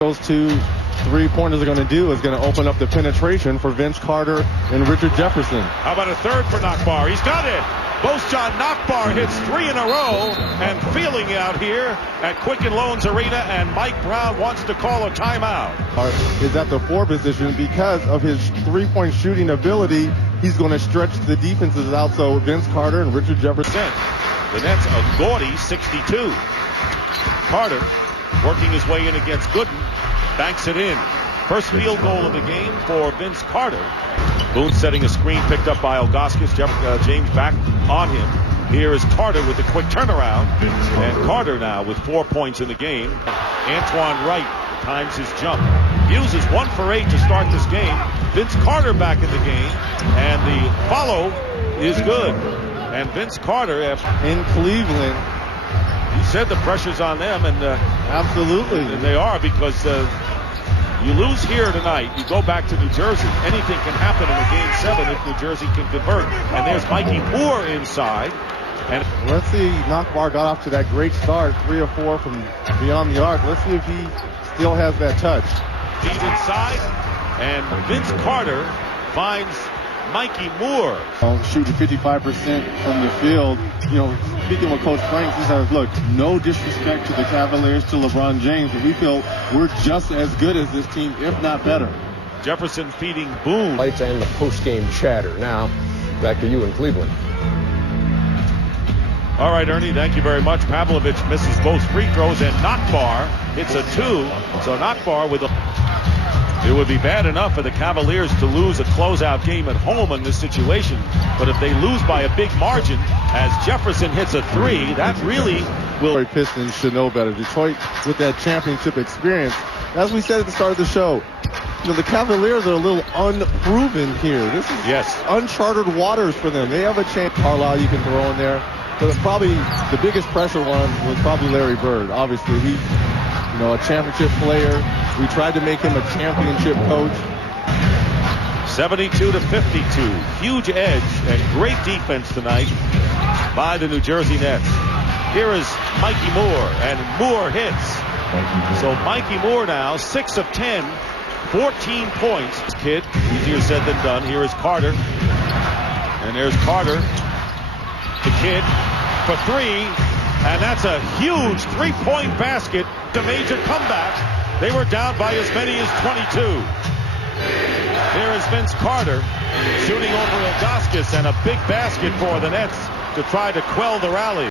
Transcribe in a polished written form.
Those two three-pointers are going to do is going to open up the penetration for Vince Carter and Richard Jefferson. How about a third for Nakbar? He's got it. Both-John Nakbar hits 3 in a row and feeling out here at Quicken Loans Arena, and Mike Brown wants to call a timeout. Is at the 4 position because of his three-point shooting ability. He's going to stretch the defenses out, so Vince Carter and Richard Jefferson. The Nets a gaudy 62. Carter working his way in against Gooden, banks it in. First field goal of the game for Vince Carter. Boone setting a screen picked up by Ilgauskas. James back on him. Here is Carter with a quick turnaround. And Carter now with 4 points in the game. Antoine Wright times his jump. Hughes is 1 for 8 to start this game. Vince Carter back in the game. And the follow is good. And Vince Carter in Cleveland. He said the pressure's on them, and absolutely, and they are, because you lose here tonight, you go back to New Jersey. Anything can happen in a Game 7 if New Jersey can convert. And there's Mikey Moore inside. And let's see, Nakbar got off to that great start, 3 of 4 from beyond the arc. Let's see if he still has that touch. Feed inside, and Vince Carter finds Mikey Moore. Shooting 55% from the field. You know, speaking with Coach Frank, he says, look, no disrespect to the Cavaliers, to LeBron James, but we feel we're just as good as this team, if not better. Jefferson feeding Boone. Lights and the post-game chatter. Now, back to you in Cleveland. All right, Ernie, thank you very much. Pavlovich misses both free throws, and Nakbar hits a 2. So Nakbar with a... It would be bad enough for the Cavaliers to lose a closeout game at home in this situation, but if they lose by a big margin, as Jefferson hits a 3, that really will... Detroit Pistons should know better. Detroit, with that championship experience, as we said at the start of the show, you know, the Cavaliers are a little unproven here. This is uncharted waters for them. They have a chance. Carlisle you can throw in there, but probably the biggest pressure one was probably Larry Bird. Obviously, he's, you know, a championship player. We tried to make him a championship coach. 72 to 52. Huge edge and great defense tonight by the New Jersey Nets. Here is Mikey Moore, and Moore hits. So Mikey Moore now 6 of 10, 14 points. Kid, easier said than done. Here is Carter. And there's Carter. The kid for 3. And that's a huge 3-point basket. A major comeback. They were down by as many as 22. Here is Vince Carter shooting over Ilgauskas, and a big basket for the Nets to try to quell the rally.